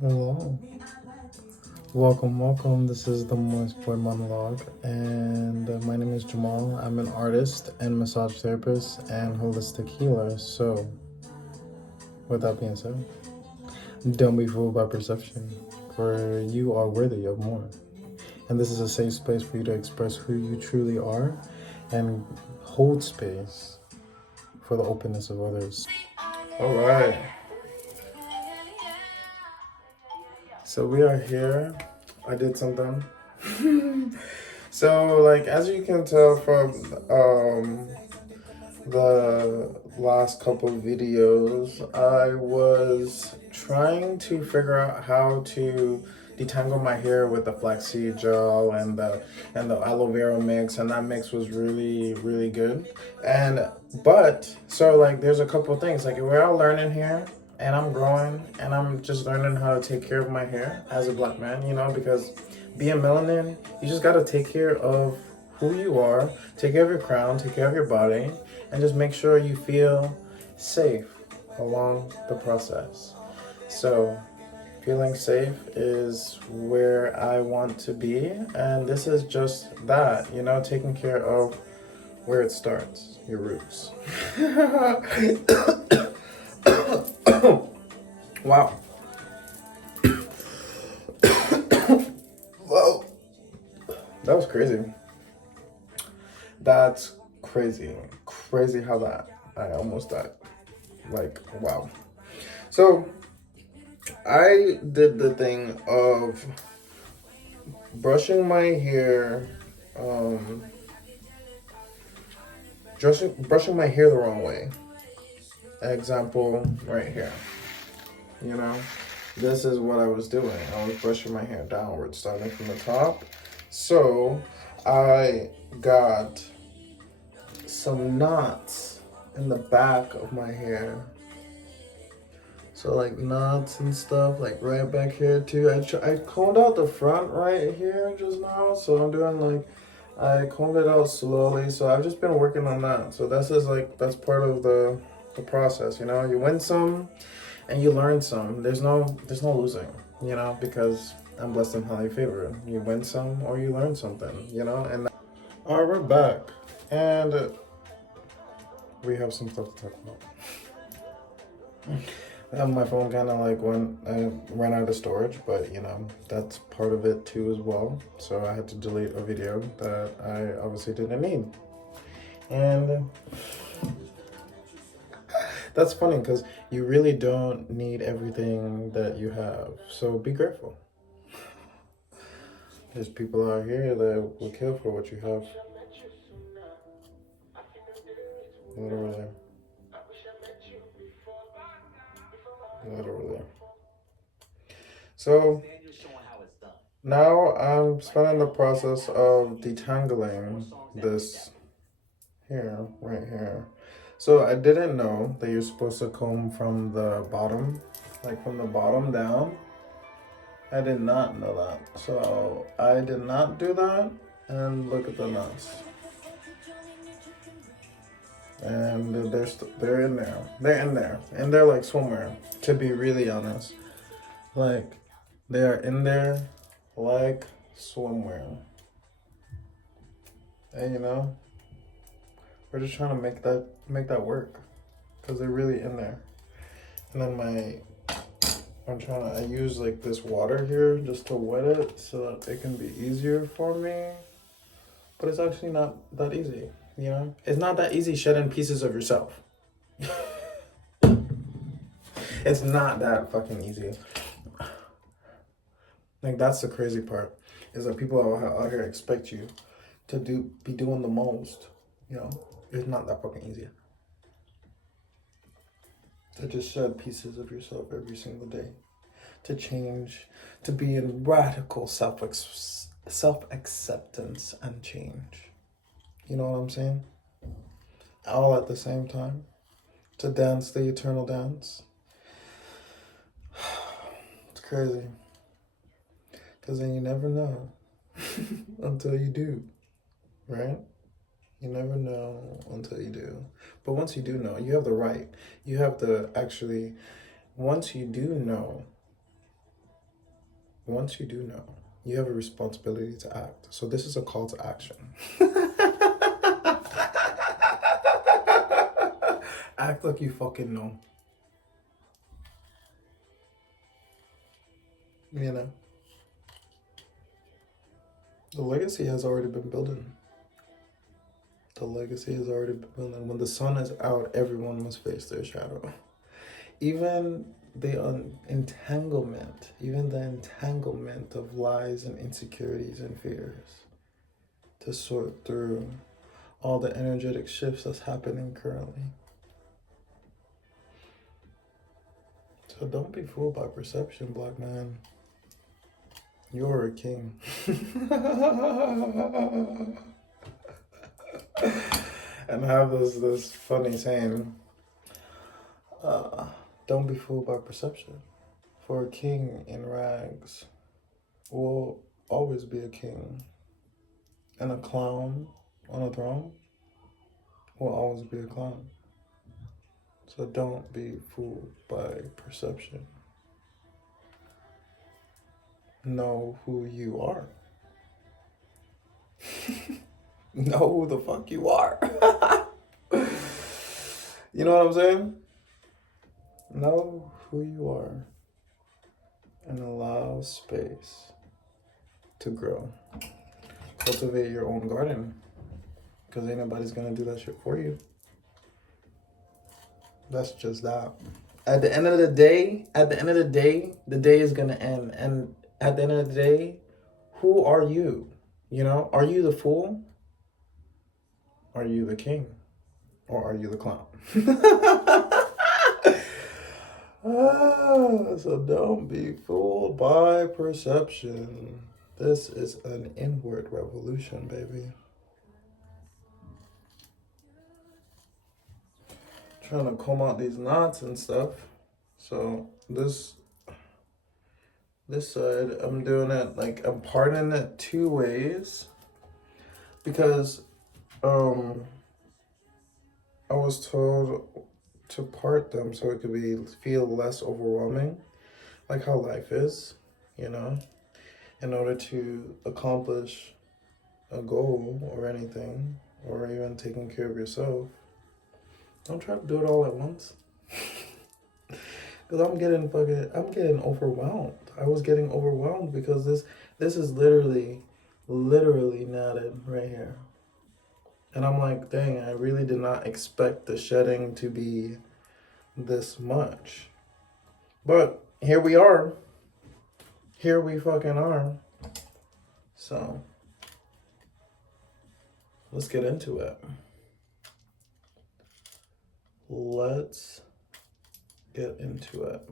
Hello. Welcome, welcome. This is the Moistboy Monologue, and my name is Jamal. I'm an artist and massage therapist and holistic healer. So, with that being said, don't be fooled by perception, for you are worthy of more. And this is a safe space for you to express who you truly are and hold space for the openness of others. All right. So, we are here. I did something. So, like, as you can tell from the last couple of videos, I was trying to figure out how to detangle my hair with the flaxseed gel and the aloe vera mix, and that mix was really good. And but so like, there's a couple of things like we're all learning here. And I'm growing, and I'm just learning how to take care of my hair as a black man, because being melanin, you just gotta take care of who you are, take care of your crown, take care of your body, and just make sure you feel safe along the process. So, feeling safe is where I want to be, and this is just that, taking care of where it starts, your roots. Wow. Whoa. That was crazy. That's crazy. Crazy how that I almost died. Like, wow. So I did the thing of brushing my hair, brushing my hair the wrong way. Example right here. This is what I was doing. I was brushing my hair downwards, starting from the top. So I got some knots in the back of my hair. So like knots and stuff, like right back here too. I combed out the front right here just now, so I'm doing like, I combed it out slowly. So I've just been working on that. So that's part of the process. You win some and you learn some. There's no losing. Because I'm blessed and highly favored. You win some or you learn something. And all right, we're back, and we have some stuff to talk about. My phone kind of like ran out of storage, but that's part of it too as well. So I had to delete a video that I obviously didn't need, and that's funny because you really don't need everything that you have. So be grateful. There's people out here that will kill for what you have. Literally. Literally. So now I'm starting the process of detangling this hair right here. So I didn't know that you're supposed to comb from the bottom, like from the bottom down. I did not know that. So I did not do that. And look at the knots. And they're in there. They're in there. And they're like swimwear, to be really honest. Like, they are in there like swimwear. And we're just trying to make that work. Because they're really in there. And then I use like this water here just to wet it so that it can be easier for me. But it's actually not that easy, It's not that easy shedding pieces of yourself. It's not that fucking easy. Like, that's the crazy part, is that people out here expect you to be doing the most, It's not that fucking easy. To just shed pieces of yourself every single day. To change, to be in radical self-acceptance and change. You know what I'm saying? All at the same time. To dance the eternal dance. It's crazy. Because then you never know until you do, right? You never know until you do. But once you do know, you have the right. You have to actually, once you do know, once you do know, you have a responsibility to act. So this is a call to action. Act like you fucking know. You know, the legacy has already been building. The legacy has already been building. When the sun is out, everyone must face their shadow. Even even the entanglement of lies and insecurities and fears, to sort through all the energetic shifts that's happening currently. So don't be fooled by perception, black man. You're a king. And I have this funny saying, don't be fooled by perception. For a king in rags will always be a king. And a clown on a throne will always be a clown. So don't be fooled by perception. Know who you are. Know who the fuck you are. You know what I'm saying? Know who you are and allow space to grow. Cultivate your own garden, because ain't nobody's gonna do that shit for you. That's just that. At the end of the day, the day is gonna end. And at the end of the day, who are you? You know, are you the fool? Are you the king? Or are you the clown? So don't be fooled by perception. This is an inward revolution, baby. Trying to comb out these knots and stuff. So this side, I'm doing it like I'm parting it 2 ways, because I was told to part them so it could feel less overwhelming, like how life is, you know, in order to accomplish a goal or anything, or even taking care of yourself. Don't try to do it all at once. Because I'm getting overwhelmed. I was getting overwhelmed because this is literally knotted right here. And I'm like, dang, I really did not expect the shedding to be this much. But here we are. Here we fucking are. So let's get into it. Let's get into it.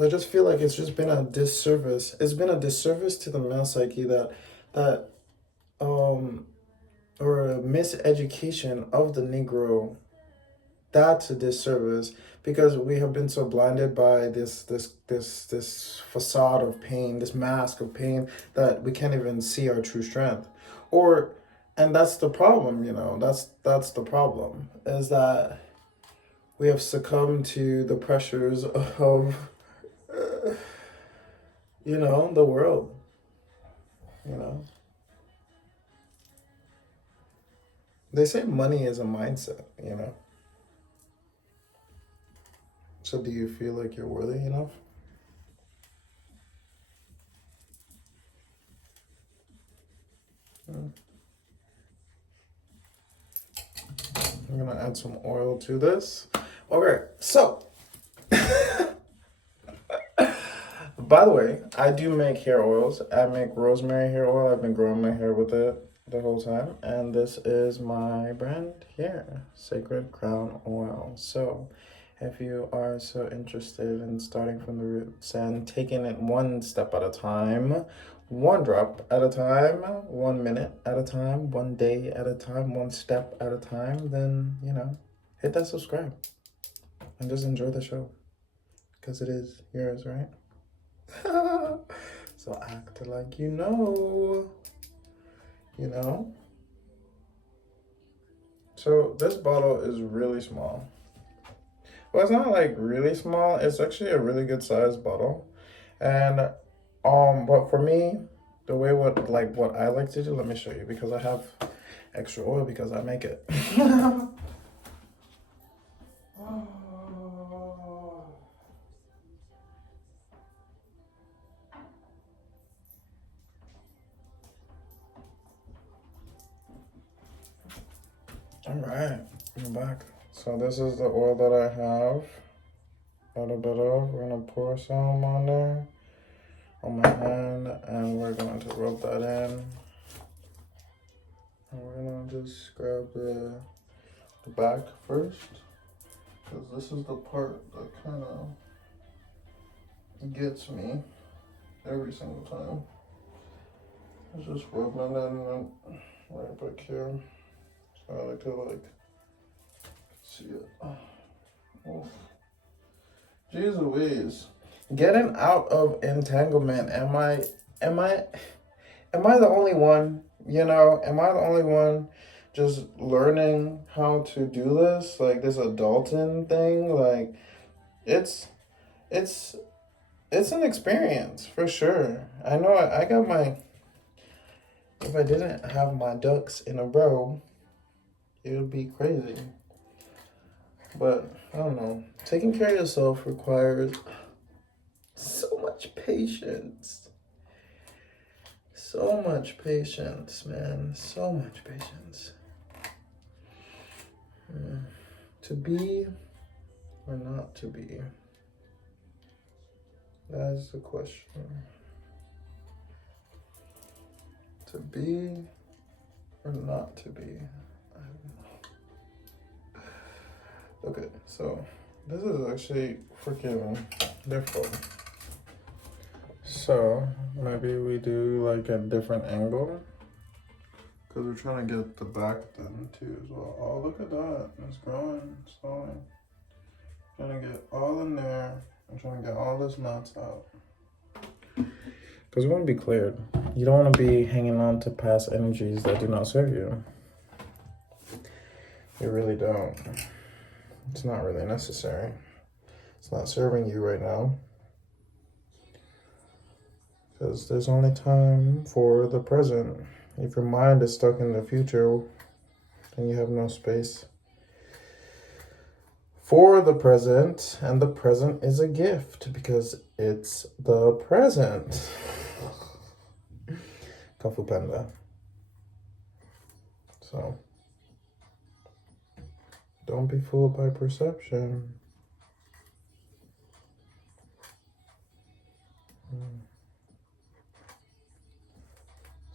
I just feel like it's just been a disservice. It's been a disservice to the male psyche or a miseducation of the Negro. That's a disservice, because we have been so blinded by this facade of pain, this mask of pain, that we can't even see our true strength. And that's the problem, you know. That's the problem, is that we have succumbed to the pressures of you know, the world, you know. They say money is a mindset, you know. So do you feel like you're worthy enough? I'm gonna add some oil to this. Okay, so by the way, I do make hair oils. I make rosemary hair oil. I've been growing my hair with it the whole time. And this is my brand here, Sacred Crown Oil. So if you are so interested in starting from the roots and taking it one step at a time, one drop at a time, 1 minute at a time, 1 day at a time, one step at a time, then, you know, hit that subscribe and just enjoy the show, because it is yours, right? So act like you know. So this bottle is really small. Well, it's not like really small. It's actually a really good sized bottle. And but for me, the way what I like to do, let me show you because I have extra oil because I make it. All right, I'm back. So this is the oil that I have. A little bit of. We're gonna pour some on there, on my hand, and we're going to rub that in. And we're gonna just grab the back first, because this is the part that kind of gets me every single time. It's just rubbing it in right back here. So I like to see it. Oh. Jeez Louise. Getting out of entanglement. Am I the only one? You know, am I the only one just learning how to do this? Like this adulting thing? Like it's an experience for sure. I know I got my, if I didn't have my ducks in a row, it would be crazy. But I don't know. Taking care of yourself requires so much patience. So much patience, man. So much patience. To be or not to be? That is the question. To be or not to be? I don't know. Okay, so this is actually freaking difficult. So maybe we do like a different angle, because we're trying to get the back done too as well. Oh, look at that. It's growing slowly. Trying to get all in there. I'm trying to get all this knots out. Because we want to be cleared. You don't want to be hanging on to past energies that do not serve you. You really don't. It's not really necessary. It's not serving you right now. Because there's only time for the present. If your mind is stuck in the future, then you have no space for the present. And the present is a gift because it's the present. Kafu Panda. So, don't be fooled by perception.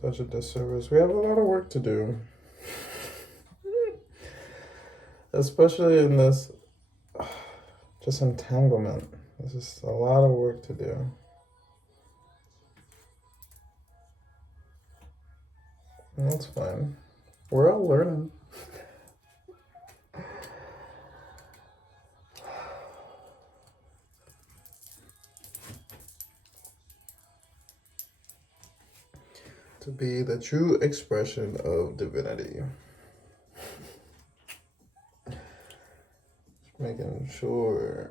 Such a disservice. We have a lot of work to do. Especially in this just entanglement. There's just a lot of work to do. And that's fine. We're all learning. To be the true expression of divinity. Just making sure.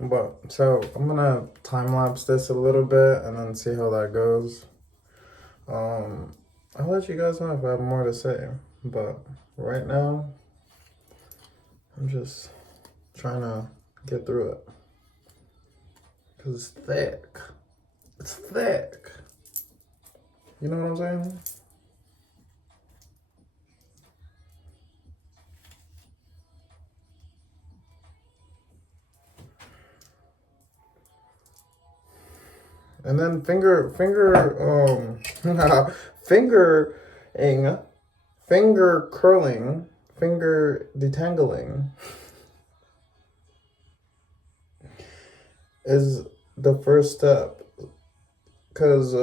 But so I'm gonna time lapse this a little bit and then see how that goes. I'll let you guys know if I have more to say, but right now I'm just trying to get through it because it's thick. It's thick. You know what I'm saying? And then finger curling, finger detangling is the first step Because,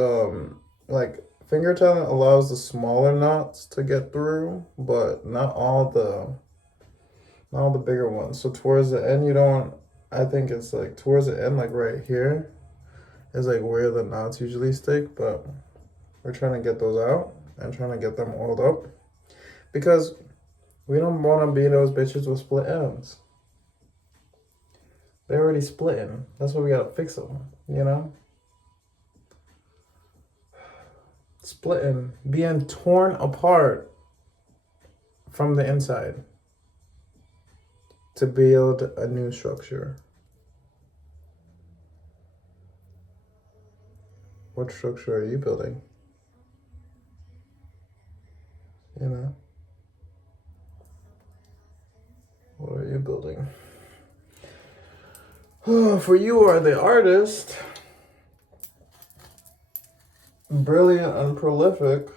like, finger talent allows the smaller knots to get through, but not all the bigger ones. So towards the end, you don't. I think it's like towards the end, like right here, is like where the knots usually stick. But we're trying to get those out and trying to get them oiled up because we don't want to be those bitches with split ends. They're already splitting. That's why we gotta fix them. You know, splitting, being torn apart from the inside to build a new structure. What structure are you building? You know? What are you building? For you are the artist, brilliant and prolific.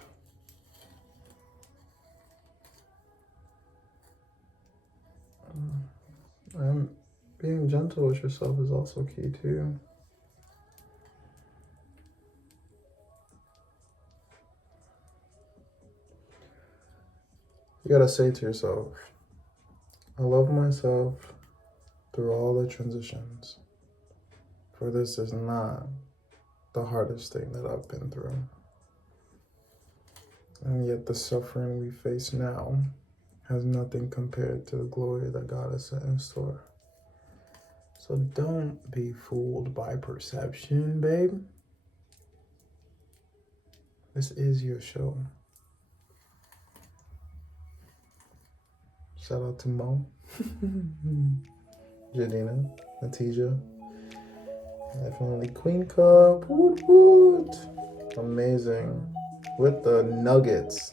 And being gentle with yourself is also key too. You gotta say to yourself, I love myself through all the transitions. For this is not the hardest thing that I've been through. And yet the suffering we face now has nothing compared to the glory that God has set in store. So don't be fooled by perception, babe. This is your show. Shout out to Mo, Jadina, Natija, definitely Queen Cup, woot woot. Amazing. With the nuggets.